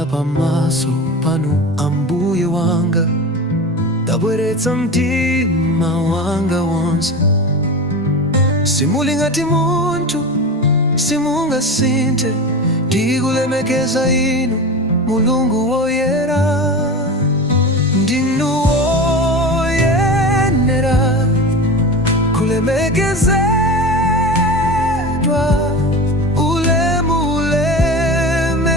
khala pamaso panu Ambuye wanga, ndabweretsa mtima wanga wonse. Simuli ngati munthu, simungasinthe, ndikulemekeza inu Mulungu woyera. Ndinu woyenera kulemekezedwa, ulemu ulemerero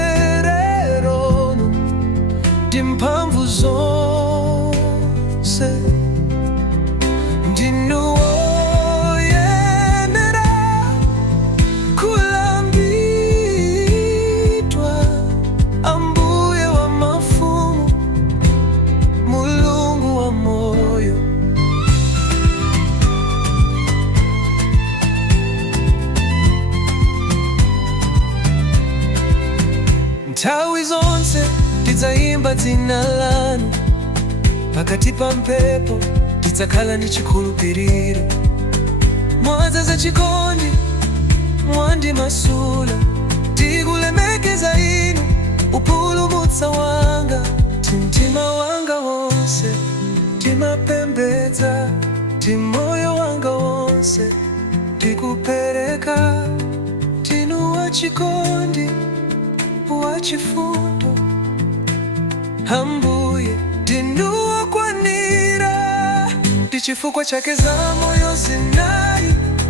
ndi mphamvu zonse. Ndinu woyenera kulambidwa, Ambuye wa mafumu, Mulungu wa moyo. Nthawi zonse tidzayimba dzina lanu, pakati pa mphepo tidzakhala ndi chikhulupiriro. Mwadzaza chikondi, mwandimasula, ndikulemekeza inu upulumutsa wanga. Mtima wanga wonse ndimapembedza, moyo wanga wonse ndikupereka. Ndinu wachikondi, wachifundo, Ambuye ndinu wokwanira. Ndi chifukwa chake zamoyo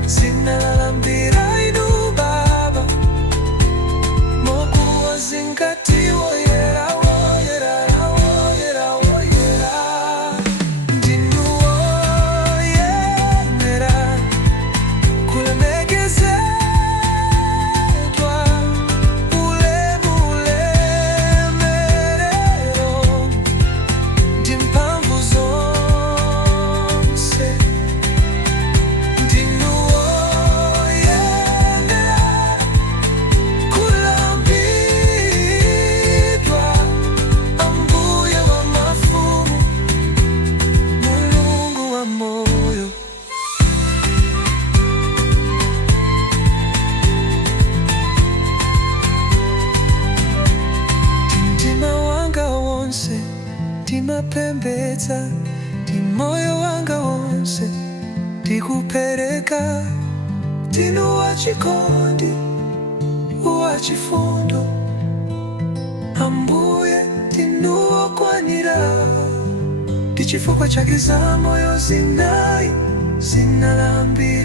zinalambira inu Baba, mokuwa zingati woyera, woyera, woyera, woyera. Ndinu woyenera kulemekezedwa, ndimapembedza, moyo wanga wonse ndikupereka. Ndinu wachikondi, wachifundo, Ambuye ndinu wokwanira. Ndi chifukwa chake zamoyo zinalambira